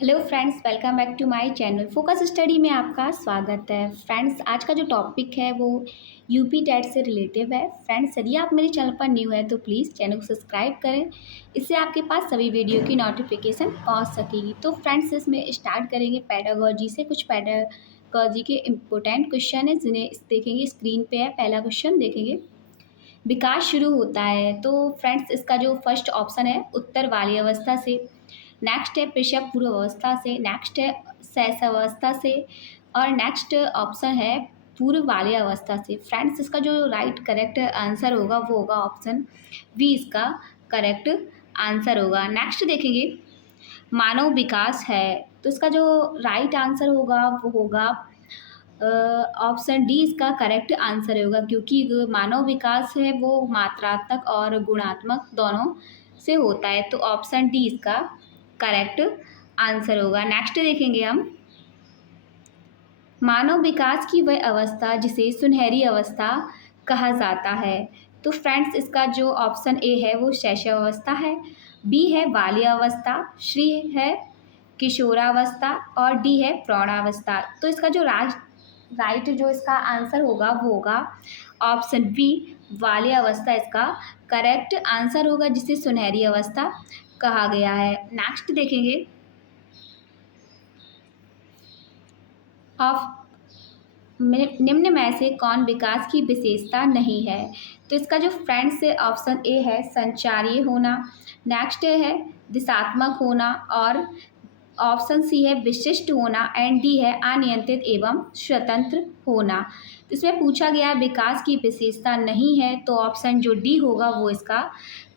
Hello friends, welcome back to my channel focus study में आपका स्वागत है। फ्रेंड्स, आज का जो टॉपिक है वो यूपी टेट से रिलेटिव है। फ्रेंड्स, यदि आप मेरे चैनल पर न्यू है तो प्लीज़ चैनल को सब्सक्राइब करें, इससे आपके पास सभी वीडियो की नोटिफिकेशन पहुंच सकेगी। तो फ्रेंड्स, इसमें स्टार्ट करेंगे पैडागोजी से। कुछ पैडागोजी के इम्पोर्टेंट क्वेश्चन है जिन्हें देखेंगे। स्क्रीन पे है, पहला क्वेश्चन देखेंगे। विकास शुरू होता है, तो फ्रेंड्स इसका जो फर्स्ट ऑप्शन है उत्तर बाल्यावस्था से, नेक्स्ट है प्रसव पूर्व अवस्था से, नेक्स्ट है शैशवावस्था से और नेक्स्ट ऑप्शन है पूर्व बाल्यावस्था से। फ्रेंड्स, इसका जो राइट करेक्ट आंसर होगा वो होगा ऑप्शन बी, इसका करेक्ट आंसर होगा। नेक्स्ट देखेंगे मानव विकास है, तो इसका जो राइट आंसर होगा वो होगा ऑप्शन डी, इसका करेक्ट आंसर होगा, क्योंकि मानव विकास है वो मात्रात्मक और गुणात्मक दोनों से होता है। तो ऑप्शन डी इसका करेक्ट आंसर होगा। नेक्स्ट देखेंगे हम मानव विकास की वह अवस्था जिसे सुनहरी अवस्था कहा जाता है। तो फ्रेंड्स, इसका जो ऑप्शन ए है वो शैशवावस्था है, बी है बाल्यावस्था, सी है किशोरावस्था और डी है प्रौढ़ावस्था। तो इसका जो राइट जो इसका आंसर होगा वो होगा ऑप्शन बी, बाल्यावस्था इसका करेक्ट आंसर होगा, जिसे सुनहरी अवस्था कहा गया है। नेक्स्ट देखेंगे ऑफ निम्न में से कौन विकास की विशेषता नहीं है। तो इसका जो फ्रेंड्स ऑप्शन ए है संचारीय होना, नेक्स्ट है दिशात्मक होना और ऑप्शन सी है विशिष्ट होना एंड डी है अनियंत्रित एवं स्वतंत्र होना। तो इसमें पूछा गया विकास की विशेषता नहीं है, तो ऑप्शन जो डी होगा वो इसका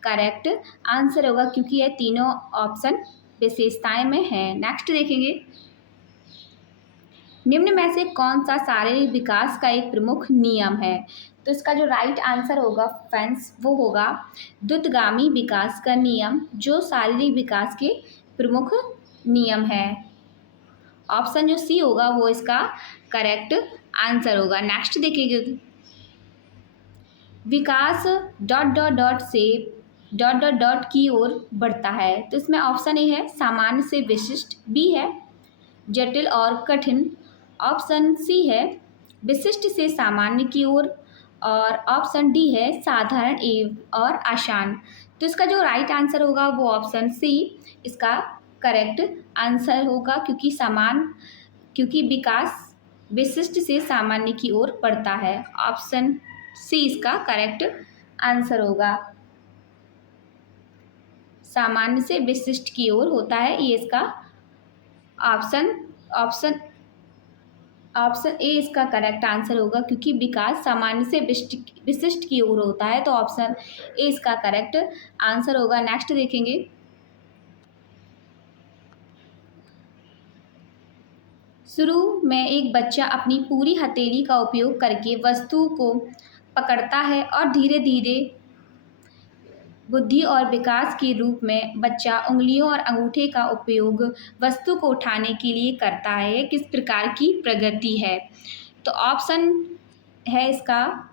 करेक्ट आंसर होगा, क्योंकि ये तीनों ऑप्शन विशेषताएं में है। नेक्स्ट देखेंगे निम्न में से कौन सा शारीरिक विकास का एक प्रमुख नियम है। तो इसका जो राइट आंसर होगा फ्रेंड्स वो होगा द्रुतगामी विकास का नियम, जो शारीरिक विकास के प्रमुख नियम है। ऑप्शन जो सी होगा वो इसका करेक्ट आंसर होगा। नेक्स्ट देखिएगा विकास डॉट डॉट डॉट से डॉट डॉट डॉट की ओर बढ़ता है। तो इसमें ऑप्शन ए है सामान्य से विशिष्ट, बी है जटिल और कठिन, ऑप्शन सी है विशिष्ट से सामान्य की ओर और ऑप्शन डी है साधारण एवं और आसान। तो इसका जो राइट आंसर होगा वो ऑप्शन सी इसका करेक्ट आंसर होगा, क्योंकि विकास विशिष्ट से सामान्य की ओर बढ़ता है। ऑप्शन सी इसका करेक्ट आंसर होगा, सामान्य से विशिष्ट की ओर होता है, ये इसका ऑप्शन ए इसका करेक्ट आंसर होगा, क्योंकि विकास सामान्य से विशिष्ट की ओर होता है। तो ऑप्शन ए इसका करेक्ट आंसर होगा। नेक्स्ट देखेंगे शुरू में एक बच्चा अपनी पूरी हथेली का उपयोग करके वस्तु को पकड़ता है और धीरे धीरे बुद्धि और विकास के रूप में बच्चा उंगलियों और अंगूठे का उपयोग वस्तु को उठाने के लिए करता है। किस प्रकार की प्रगति है। तो ऑप्शन है इसका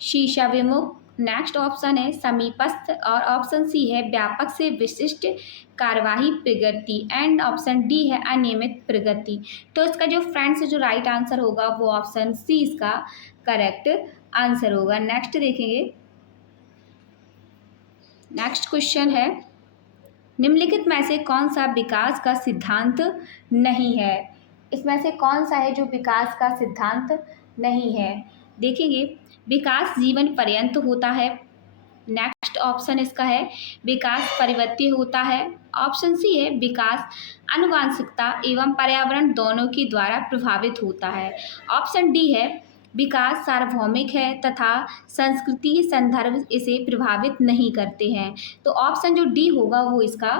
शीशा विमुख, नेक्स्ट ऑप्शन है समीपस्थ और ऑप्शन सी है व्यापक से विशिष्ट कार्यवाही प्रगति एंड ऑप्शन डी है अनियमित प्रगति। तो इसका जो फ्रेंड्स जो राइट आंसर होगा वो ऑप्शन सी इसका करेक्ट आंसर होगा। नेक्स्ट देखेंगे नेक्स्ट क्वेश्चन है निम्नलिखित में से कौन सा विकास का सिद्धांत नहीं है। इसमें से कौन सा है जो विकास का सिद्धांत नहीं है। देखेंगे विकास जीवन पर्यंत होता है, नेक्स्ट ऑप्शन इसका है विकास परिवर्ती होता है, ऑप्शन सी है विकास आनुवांशिकता एवं पर्यावरण दोनों के द्वारा प्रभावित होता है, ऑप्शन डी है विकास सार्वभौमिक है तथा संस्कृति संदर्भ इसे प्रभावित नहीं करते हैं। तो ऑप्शन जो डी होगा वो इसका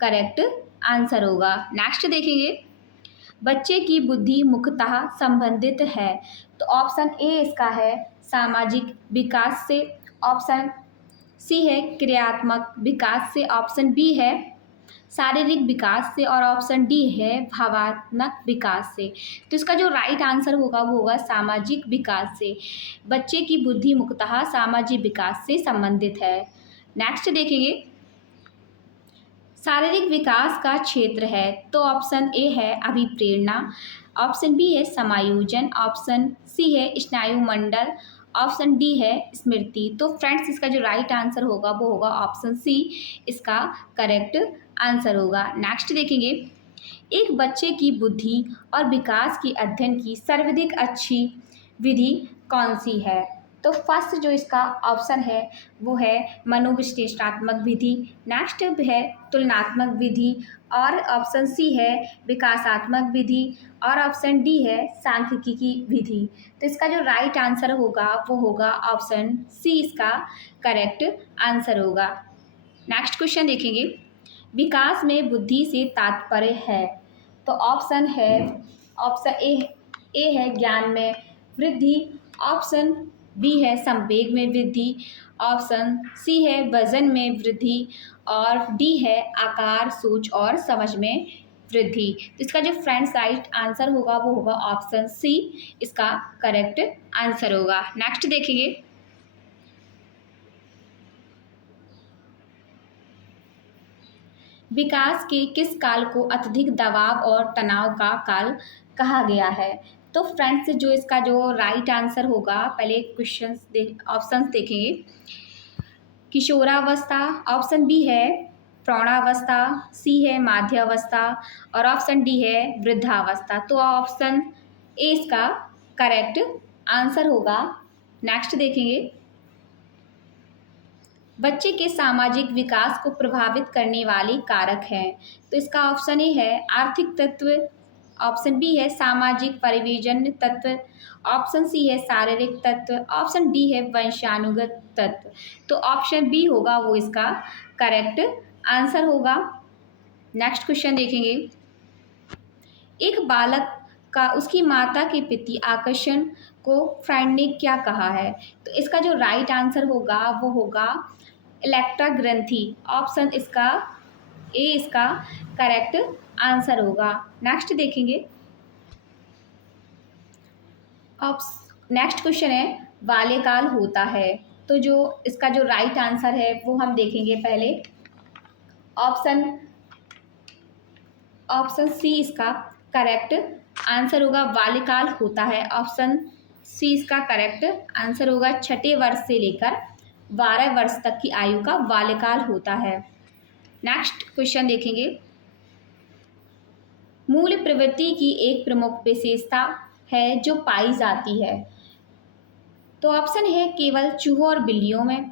करेक्ट आंसर होगा। नेक्स्ट देखेंगे बच्चे की बुद्धि मुख्यतः संबंधित है। तो ऑप्शन ए इसका है सामाजिक विकास से, ऑप्शन सी है क्रियात्मक विकास से, ऑप्शन बी है शारीरिक विकास से और ऑप्शन डी है भावनात्मक विकास से। तो इसका जो राइट आंसर होगा वो होगा सामाजिक विकास से। बच्चे की बुद्धि मुख्यतः सामाजिक विकास से संबंधित है। नेक्स्ट देखेंगे शारीरिक विकास का क्षेत्र है? तो ऑप्शन ए है अभिप्रेरणा, ऑप्शन बी है समायोजन, ऑप्शन सी है स्नायुमंडल, ऑप्शन डी है स्मृति। तो फ्रेंड्स इसका जो राइट आंसर होगा वो होगा ऑप्शन सी, इसका करेक्ट आंसर होगा। नेक्स्ट देखेंगे, एक बच्चे की बुद्धि और विकास की अध्ययन की सर्वाधिक अच्छी विधि कौन सी है? तो फर्स्ट जो इसका ऑप्शन है वो है मनोविश्लेषणात्मक विधि, नेक्स्ट है तुलनात्मक विधि, और ऑप्शन सी है विकासात्मक विधि, और ऑप्शन डी है सांख्यिकी विधि। तो इसका जो राइट आंसर होगा वो होगा ऑप्शन सी, इसका करेक्ट आंसर होगा। नेक्स्ट क्वेश्चन देखेंगे, विकास में बुद्धि से तात्पर्य है? तो ऑप्शन है, ऑप्शन ए है ज्ञान में वृद्धि, ऑप्शन बी है संवेग में वृद्धि, ऑप्शन सी है वजन में वृद्धि, और डी है आकार, सोच और समझ में वृद्धि। तो इसका जो फ्रेंड्स राइट आंसर होगा वो होगा ऑप्शन सी, इसका करेक्ट आंसर होगा। नेक्स्ट देखेंगे, विकास के किस काल को अत्यधिक दबाव और तनाव का काल कहा गया है? तो फ्रेंड्स जो इसका जो राइट आंसर होगा, पहले ऑप्शंस देखेंगे, किशोरावस्था, ऑप्शन बी है प्रौढ़ावस्था, सी है माध्यावस्था, और ऑप्शन डी है वृद्धावस्था। तो ऑप्शन ए इसका करेक्ट आंसर होगा। नेक्स्ट देखेंगे, बच्चे के सामाजिक विकास को प्रभावित करने वाले कारक हैं? तो इसका ऑप्शन ए है आर्थिक तत्व, ऑप्शन बी है सामाजिक परिवेजन तत्व, ऑप्शन सी है शारीरिक तत्व, ऑप्शन डी है वंशानुगत तत्व। तो ऑप्शन बी होगा वो इसका करेक्ट आंसर होगा। नेक्स्ट क्वेश्चन देखेंगे, एक बालक का उसकी माता के प्रति आकर्षण को फ्राइड ने क्या कहा है? तो इसका जो राइट आंसर होगा वो होगा इलेक्ट्रा ग्रंथि, ऑप्शन इसका ए इसका करेक्ट आंसर होगा। नेक्स्ट देखेंगे, नेक्स्ट क्वेश्चन है बाल्यकाल होता है? तो जो इसका जो राइट आंसर है वो हम देखेंगे पहले, ऑप्शन सी इसका करेक्ट आंसर होगा, बाल्यकाल होता है, ऑप्शन सी इसका करेक्ट आंसर होगा। छठे वर्ष से लेकर 12 वर्ष तक की आयु का बाल्यकाल होता है। नेक्स्ट क्वेश्चन देखेंगे, मूल प्रवृत्ति की एक प्रमुख विशेषता है जो पाई जाती है? तो ऑप्शन है केवल चूहों और बिल्लियों में,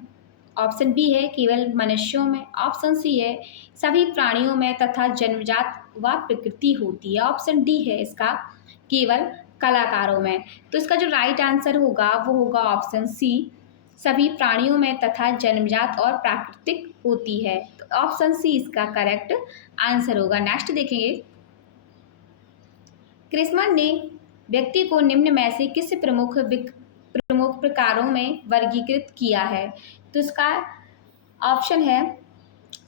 ऑप्शन बी है केवल मनुष्यों में, ऑप्शन सी है सभी प्राणियों में तथा जन्मजात व प्रकृति होती है, ऑप्शन डी है इसका केवल कलाकारों में। तो इसका जो राइट आंसर होगा वो होगा ऑप्शन सी, सभी प्राणियों में तथा जन्मजात और प्राकृतिक होती है। तो ऑप्शन सी इसका करेक्ट आंसर होगा। नेक्स्ट देखेंगे, क्रिस्मन ने व्यक्ति को निम्न में से किस प्रमुख प्रकारों में वर्गीकृत किया है? तो इसका ऑप्शन है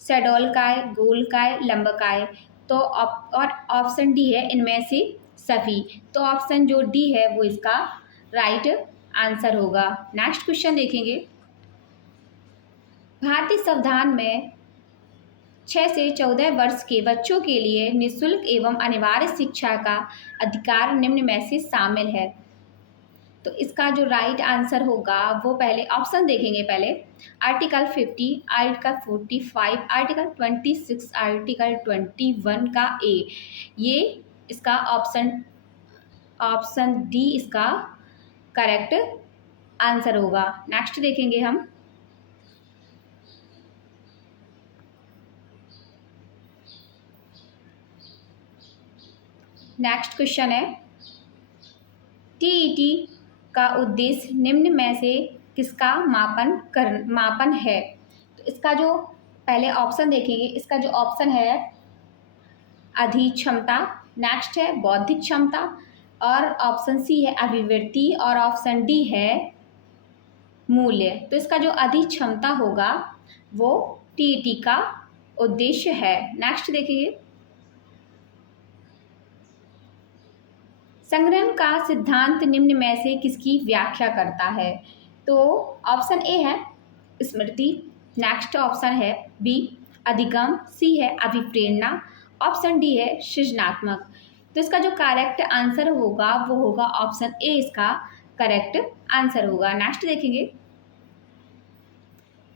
शैडोलकाय, गोलकाय, लंबकाय। तो और ऑप्शन डी है इनमें से सभी। तो ऑप्शन जो डी है वो इसका राइट आंसर होगा। नेक्स्ट क्वेश्चन देखेंगे, भारतीय संविधान में 6 से 14 वर्ष के बच्चों के लिए निःशुल्क एवं अनिवार्य शिक्षा का अधिकार निम्न में से शामिल है? तो इसका जो राइट आंसर होगा वो पहले ऑप्शन देखेंगे, पहले आर्टिकल 50, आर्टिकल 45, आर्टिकल 26, आर्टिकल 21 का ए, ये इसका ऑप्शन डी इसका करेक्ट आंसर होगा। नेक्स्ट देखेंगे हम, नेक्स्ट क्वेश्चन है, टीईटी का उद्देश्य निम्न में से किसका मापन है? तो इसका जो पहले ऑप्शन देखेंगे, इसका जो ऑप्शन है अधि क्षमता, नेक्स्ट है बौद्धिक क्षमता, और ऑप्शन सी है अभिवृत्ति, और ऑप्शन डी है मूल्य। तो इसका जो अधि क्षमता होगा वो टीईटी का उद्देश्य है। नेक्स्ट देखिए, संग्रहण का सिद्धांत निम्न में से किसकी व्याख्या करता है? तो ऑप्शन ए है स्मृति, नेक्स्ट ऑप्शन है बी अधिगम, सी है अभिप्रेरणा, ऑप्शन डी है सृजनात्मक। तो इसका जो करेक्ट आंसर होगा वो होगा ऑप्शन ए, इसका करेक्ट आंसर होगा। नेक्स्ट देखेंगे,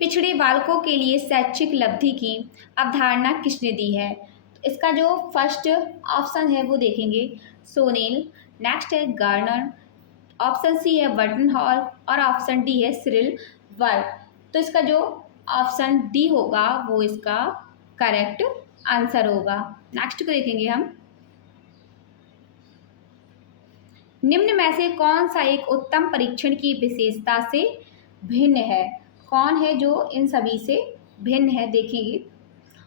पिछड़े बालकों के लिए शैक्षिक लब्धि की अवधारणा किसने दी है? तो इसका जो फर्स्ट ऑप्शन है वो देखेंगे सोनेल, नेक्स्ट है गार्नर, ऑप्शन सी है बर्टन हॉल और ऑप्शन डी है सिरिल वर्क। तो इसका जो ऑप्शन डी होगा वो इसका करेक्ट आंसर होगा। नेक्स्ट को देखेंगे हम, निम्न में से कौन सा एक उत्तम परीक्षण की विशेषता से भिन्न है? कौन है जो इन सभी से भिन्न है? देखेंगे,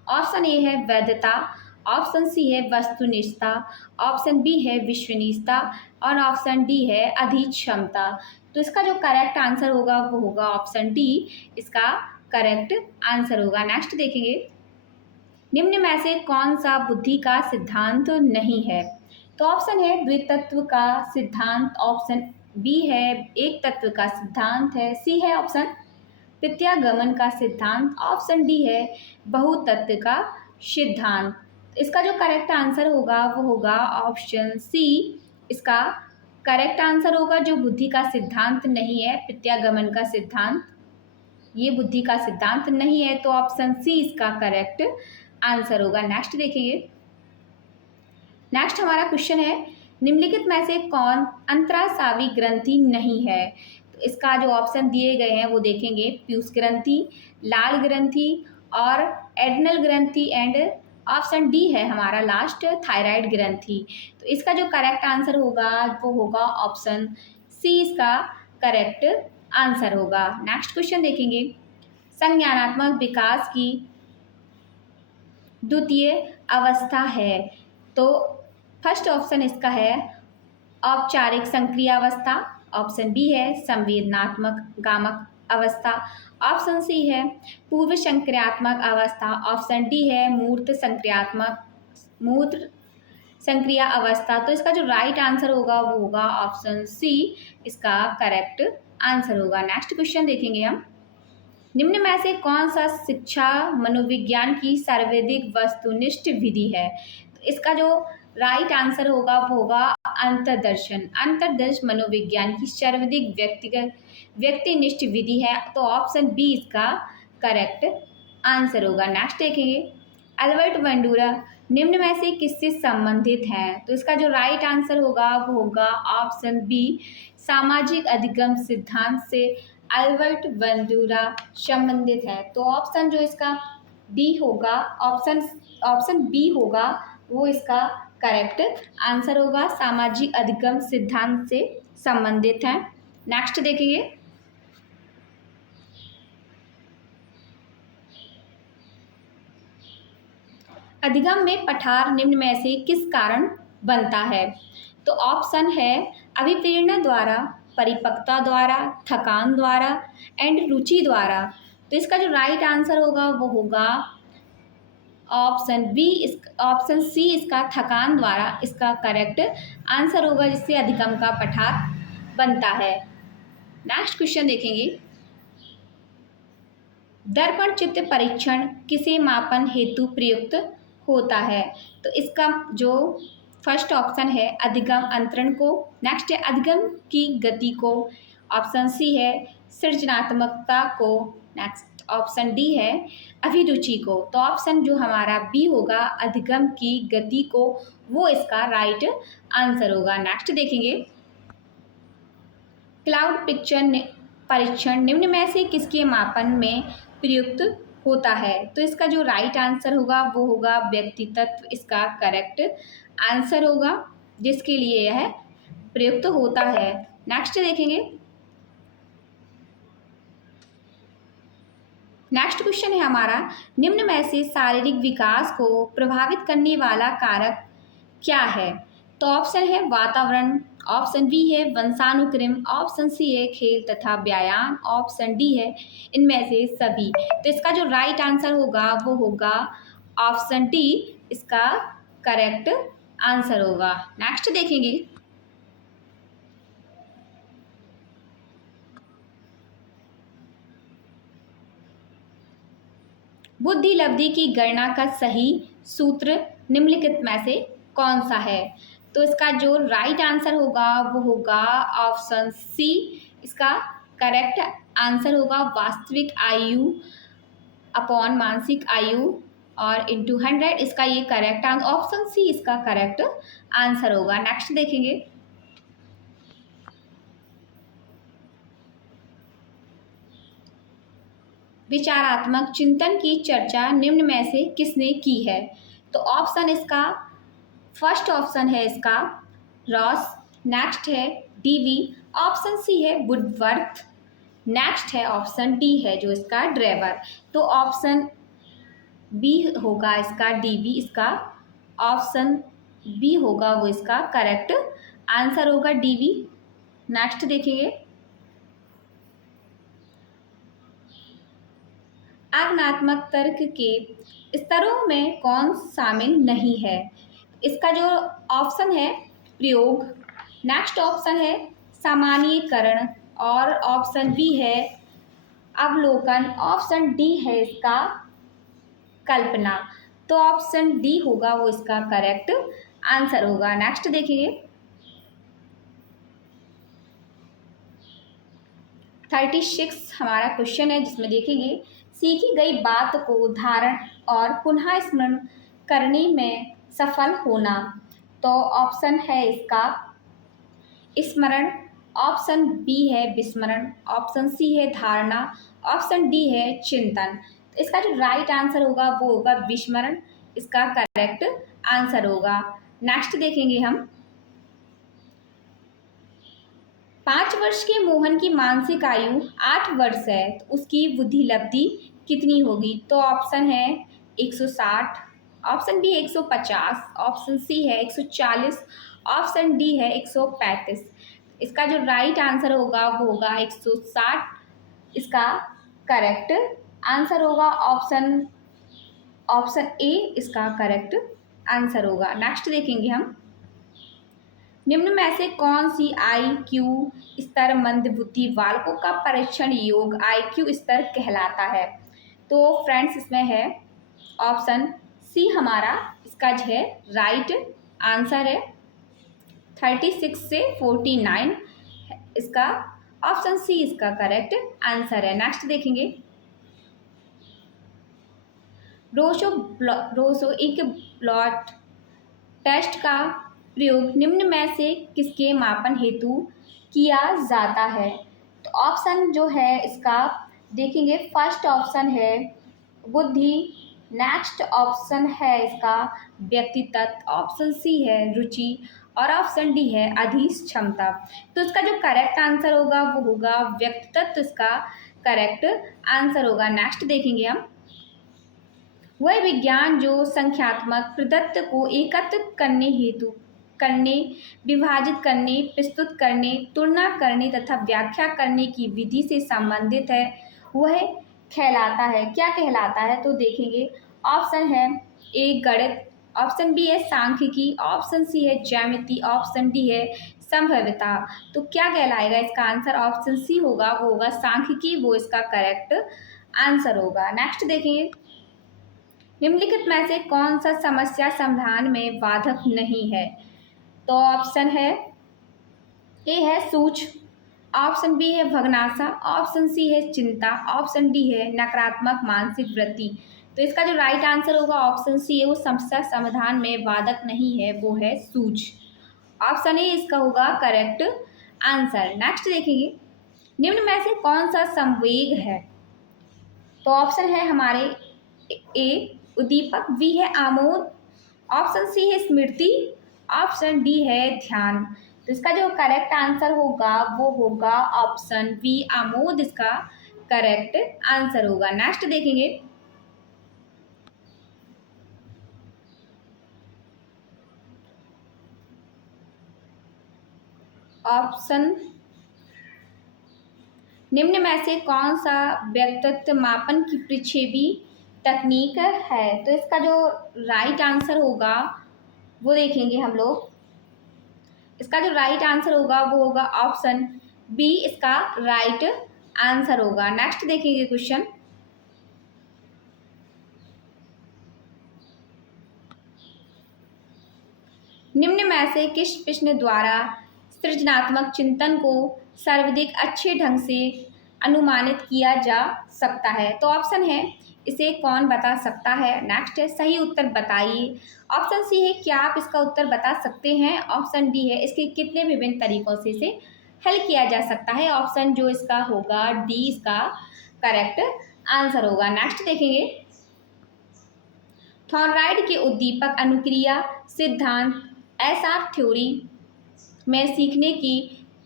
ऑप्शन ए है वैधता, ऑप्शन सी है वस्तुनिष्ठता, ऑप्शन बी है विश्वसनीयता और ऑप्शन डी है अधिक्षमता। तो इसका जो करेक्ट आंसर होगा वो होगा ऑप्शन डी, इसका करेक्ट आंसर होगा। नेक्स्ट देखेंगे, निम्न में से कौन सा बुद्धि का सिद्धांत नहीं है? तो ऑप्शन है द्वितत्व का सिद्धांत, ऑप्शन बी है एक तत्व का सिद्धांत है, सी है ऑप्शन प्रत्यागमन का सिद्धांत, ऑप्शन डी है बहुतत्व का सिद्धांत। इसका जो करेक्ट आंसर होगा वो होगा ऑप्शन सी, इसका करेक्ट आंसर होगा। जो बुद्धि का सिद्धांत नहीं है, प्रत्यागमन का सिद्धांत, ये बुद्धि का सिद्धांत नहीं है, तो ऑप्शन सी इसका करेक्ट आंसर होगा। नेक्स्ट देखेंगे, नेक्स्ट हमारा क्वेश्चन है, निम्नलिखित में से कौन अंतरास्रावी ग्रंथि नहीं है? तो इसका जो ऑप्शन दिए गए हैं वो देखेंगे पीयूष ग्रंथि, लाल ग्रंथि और एड्रिनल ग्रंथि एंड ऑप्शन डी है हमारा लास्ट थायराइड ग्रंथि। तो इसका जो करेक्ट आंसर होगा वो होगा ऑप्शन सी, इसका करेक्ट आंसर होगा। नेक्स्ट क्वेश्चन देखेंगे, संज्ञानात्मक विकास की द्वितीय अवस्था है। तो फर्स्ट ऑप्शन इसका है औपचारिक संक्रिय अवस्था, ऑप्शन बी है संवेदनात्मक गामक अवस्था, ऑप्शन सी है पूर्व संक्रियात्मक अवस्था, ऑप्शन डी है मूर्त संक्रिय अवस्था। तो इसका जो राइट आंसर होगा वो होगा ऑप्शन सी, इसका करेक्ट आंसर होगा। नेक्स्ट क्वेश्चन देखेंगे हम, निम्न में से कौन सा शिक्षा मनोविज्ञान की सर्वाधिक वस्तुनिष्ठ विधि है? तो इसका जो राइट आंसर होगा वो होगा अंतर्दर्शन। अंतर्दर्श मनोविज्ञान की सर्वाधिक व्यक्तिनिष्ठ विधि है, तो ऑप्शन बी इसका करेक्ट आंसर होगा। नेक्स्ट देखेंगे, अल्बर्ट बंडूरा निम्न में से किससे संबंधित हैं? तो इसका जो राइट आंसर होगा वो होगा ऑप्शन बी, सामाजिक अधिगम सिद्धांत से अल्बर्ट बंडूरा संबंधित है। तो ऑप्शन जो इसका डी होगा, ऑप्शन बी होगा वो इसका करेक्ट आंसर होगा, सामाजिक अधिगम सिद्धांत से संबंधित है। नेक्स्ट देखेंगे, अधिगम में पठार निम्न में से किस कारण बनता है? तो ऑप्शन है अभिप्रेरणा द्वारा, परिपक्वता द्वारा, थकान द्वारा एंड रुचि द्वारा। तो इसका जो राइट आंसर होगा वो होगा ऑप्शन बी, ऑप्शन सी इसका थकान द्वारा इसका करेक्ट आंसर होगा, जिससे अधिगम का पठार बनता है। नेक्स्ट क्वेश्चन देखेंगे, दर्पण चित्त परीक्षण किसे मापन हेतु प्रयुक्त होता है? तो इसका जो फर्स्ट ऑप्शन है अधिगम अंतरण को, नेक्स्ट है अधिगम की गति को, ऑप्शन सी है सृजनात्मकता को, नेक्स्ट ऑप्शन डी है अभिरुचि को। तो ऑप्शन जो हमारा बी होगा अधिगम की गति को, वो इसका राइट आंसर होगा। नेक्स्ट देखेंगे, क्लाउड पिक्चर परीक्षण निम्न में से किसके मापन में प्रयुक्त होता है? तो इसका जो राइट आंसर होगा वो होगा व्यक्तित्व, इसका करेक्ट आंसर होगा, जिसके लिए यह प्रयुक्त होता है। नेक्स्ट देखेंगे, नेक्स्ट क्वेश्चन है हमारा, निम्न में से शारीरिक विकास को प्रभावित करने वाला कारक क्या है? तो ऑप्शन है वातावरण, ऑप्शन बी है वंशानुक्रम, ऑप्शन सी है खेल तथा व्यायाम, ऑप्शन डी है इनमें से सभी। तो इसका जो राइट आंसर होगा वो होगा ऑप्शन डी, इसका करेक्ट आंसर होगा। नेक्स्ट देखेंगे, बुद्धि लब्धि की गणना का सही सूत्र निम्नलिखित में से कौन सा है? तो इसका जो राइट आंसर होगा वो होगा ऑप्शन सी। इसका करेक्ट आंसर होगा वास्तविक आयु अपॉन मानसिक आयु और इंटू 100। इसका ये करेक्ट आंसर ऑप्शन सी इसका करेक्ट आंसर होगा। नेक्स्ट देखेंगे, विचारात्मक चिंतन की चर्चा निम्न में से किसने की है? तो ऑप्शन इसका फर्स्ट ऑप्शन है इसका रॉस, नेक्स्ट है डीवी, ऑप्शन सी है वुडवर्थ, नेक्स्ट है ऑप्शन डी है जो इसका ड्रेवर। तो ऑप्शन बी होगा इसका डीवी, इसका ऑप्शन बी होगा वो इसका करेक्ट आंसर होगा डीवी। नेक्स्ट देखेंगे, आज्ञानात्मक तर्क के स्तरों में कौन शामिल नहीं है? इसका जो ऑप्शन है प्रयोग, नेक्स्ट ऑप्शन है सामान्यीकरण और ऑप्शन बी है अवलोकन, ऑप्शन डी है इसका कल्पना। तो ऑप्शन डी होगा वो इसका करेक्ट आंसर होगा। नेक्स्ट देखिए, 36 हमारा क्वेश्चन है जिसमें देखेंगे सीखी गई बात को धारण और पुनः स्मरण करने में सफल होना। तो ऑप्शन है इसका स्मरण, ऑप्शन बी है विस्मरण, ऑप्शन सी है धारणा, ऑप्शन डी है चिंतन। तो इसका जो राइट आंसर होगा वो होगा विस्मरण, इसका करेक्ट आंसर होगा। नेक्स्ट देखेंगे हम, 5 वर्ष के मोहन की मानसिक आयु 8 वर्ष है तो उसकी बुद्धि लब्धि कितनी होगी? तो ऑप्शन है 160, ऑप्शन बी 150, ऑप्शन सी है 140, ऑप्शन डी है 135। इसका जो राइट आंसर होगा वो होगा 160, इसका करेक्ट आंसर होगा ऑप्शन ए इसका करेक्ट आंसर होगा। नेक्स्ट देखेंगे हम, निम्न में से कौन सी IQ स्तर मंद बुद्धि बालकों का परीक्षण योग IQ स्तर कहलाता है? तो फ्रेंड्स इसमें है ऑप्शन सी हमारा इसका जो है राइट आंसर है 36 से 49, इसका ऑप्शन सी इसका करेक्ट आंसर है। नेक्स्ट देखेंगे, रोसो एक ब्लॉट टेस्ट का प्रयोग निम्न में से किसके मापन हेतु किया जाता है? तो ऑप्शन जो है इसका देखेंगे, फर्स्ट ऑप्शन है बुद्धि, नेक्स्ट ऑप्शन है इसका व्यक्तित्व, ऑप्शन सी है रुचि और ऑप्शन डी है अधीश क्षमता। तो इसका जो करेक्ट आंसर होगा वो होगा व्यक्तित्व, इसका करेक्ट आंसर होगा। नेक्स्ट देखेंगे हम, वह विज्ञान जो संख्यात्मक प्रदत्त को एकत्रित करने, विभाजित करने, प्रस्तुत करने, तुलना करने तथा व्याख्या करने की विधि से संबंधित है वह कहलाता है, क्या कहलाता है? तो देखेंगे, ऑप्शन है ए गणित, ऑप्शन बी है सांख्यिकी, ऑप्शन सी है ज्यामिति, ऑप्शन डी है संभाव्यता। तो क्या कहलाएगा इसका आंसर? ऑप्शन सी होगा वो होगा सांख्यिकी, वो इसका करेक्ट आंसर होगा। नेक्स्ट देखेंगे, निम्नलिखित में से कौन सा समस्या समाधान में बाधक नहीं है? तो ऑप्शन है ए है सूझ, ऑप्शन बी है भग्नाशा, ऑप्शन सी है चिंता, ऑप्शन डी है नकारात्मक मानसिक वृत्ति। तो इसका जो राइट आंसर होगा ऑप्शन सी है, वो समस्या समाधान में बाधक नहीं है, वो है सूझ। ऑप्शन ए इसका होगा करेक्ट आंसर। नेक्स्ट देखेंगे, निम्न में से कौन सा संवेग है? तो ऑप्शन है हमारे ए उद्दीपक, बी है आमोद, ऑप्शन सी है स्मृति, ऑप्शन डी है ध्यान। तो इसका जो करेक्ट आंसर होगा वो होगा ऑप्शन बी आमोद, इसका करेक्ट आंसर होगा। नेक्स्ट देखेंगे, ऑप्शन निम्न में से कौन सा व्यक्तित्व मापन की प्रक्षेपी तकनीक है? तो इसका जो राइट आंसर होगा वो देखेंगे हम लोग, इसका जो राइट आंसर होगा वो होगा ऑप्शन बी, इसका राइट आंसर होगा। नेक्स्ट देखेंगे क्वेश्चन, निम्न में से किस प्रश्न द्वारा सृजनात्मक चिंतन को सर्वाधिक अच्छे ढंग से अनुमानित किया जा सकता है? तो ऑप्शन है इसे कौन बता सकता है। नेक्स्ट है सही उत्तर बताइए। ऑप्शन सी है क्या आप इसका उत्तर बता सकते हैं। ऑप्शन डी है इसके कितने विभिन्न तरीकों से इसे हल किया जा सकता है। ऑप्शन जो इसका होगा डी इसका करेक्ट आंसर होगा। नेक्स्ट देखेंगे थॉर्नडाइक के उद्दीपक अनुक्रिया सिद्धांत एसआर थ्योरी में सीखने की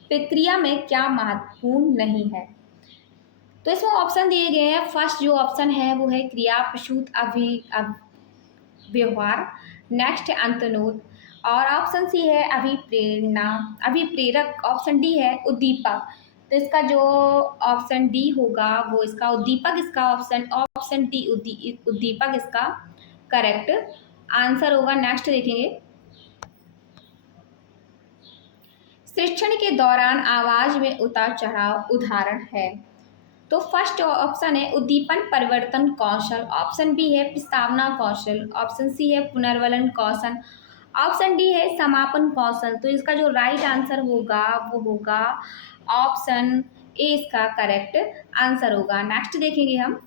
प्रक्रिया में क्या महत्वपूर्ण नहीं है। तो इसमें ऑप्शन दिए गए हैं। फर्स्ट जो ऑप्शन है वो है क्रिया प्रसूत व्यवहार। नेक्स्ट है अंतनोद और ऑप्शन सी है अभिप्रेरणा अभिप्रेरक। ऑप्शन डी है उद्दीपक। तो इसका जो ऑप्शन डी होगा वो इसका उद्दीपक इसका ऑप्शन डी उद्दीपक इसका करेक्ट आंसर होगा। नेक्स्ट देखेंगे शिक्षण के दौरान आवाज में उतार चढ़ाव उदाहरण है। तो फर्स्ट ऑप्शन है उद्दीपन परिवर्तन कौशल। ऑप्शन बी है प्रस्तावना कौशल। ऑप्शन सी है पुनर्वलन कौशल। ऑप्शन डी है समापन कौशल। तो इसका जो राइट आंसर होगा वो होगा ऑप्शन ए इसका करेक्ट आंसर होगा। नेक्स्ट देखेंगे हम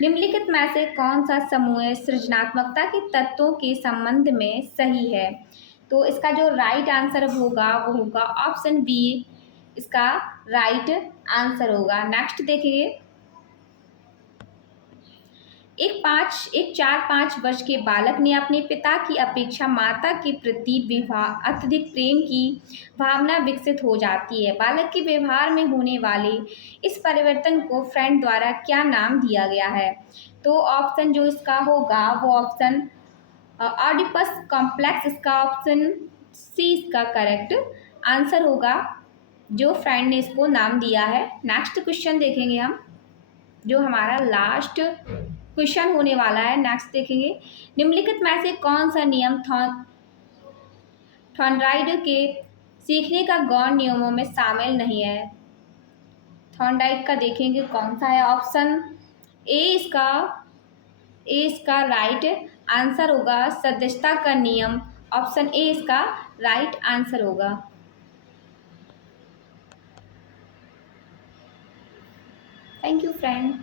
निम्नलिखित में से कौन सा समूह सृजनात्मकता के तत्वों के संबंध में सही है। तो इसका जो राइट आंसर होगा वो होगा ऑप्शन बी इसका राइट आंसर होगा। नेक्स्ट देखेंगे एक 4-5 वर्ष के बालक ने अपने पिता की अपेक्षा माता के प्रति अत्यधिक प्रेम की भावना विकसित हो जाती है। बालक के व्यवहार में होने वाले इस परिवर्तन को फ्रेंड द्वारा क्या नाम दिया गया है। तो ऑप्शन जो इसका होगा वो ऑप्शन ऑडिपस कॉम्प्लेक्स इसका ऑप्शन सी इसका करेक्ट आंसर होगा जो फ्रेंड ने इसको नाम दिया है। नेक्स्ट क्वेश्चन देखेंगे हम जो हमारा लास्ट क्वेश्चन होने वाला है। नेक्स्ट देखेंगे निम्नलिखित में से कौन सा नियम थॉर्नडाइक के सीखने का गौण नियमों में शामिल नहीं है। थॉर्नडाइक का देखेंगे कौन सा है। ऑप्शन ए इसका राइट आंसर होगा सदस्यता का नियम। ऑप्शन ए इसका राइट आंसर होगा। Thank you friend.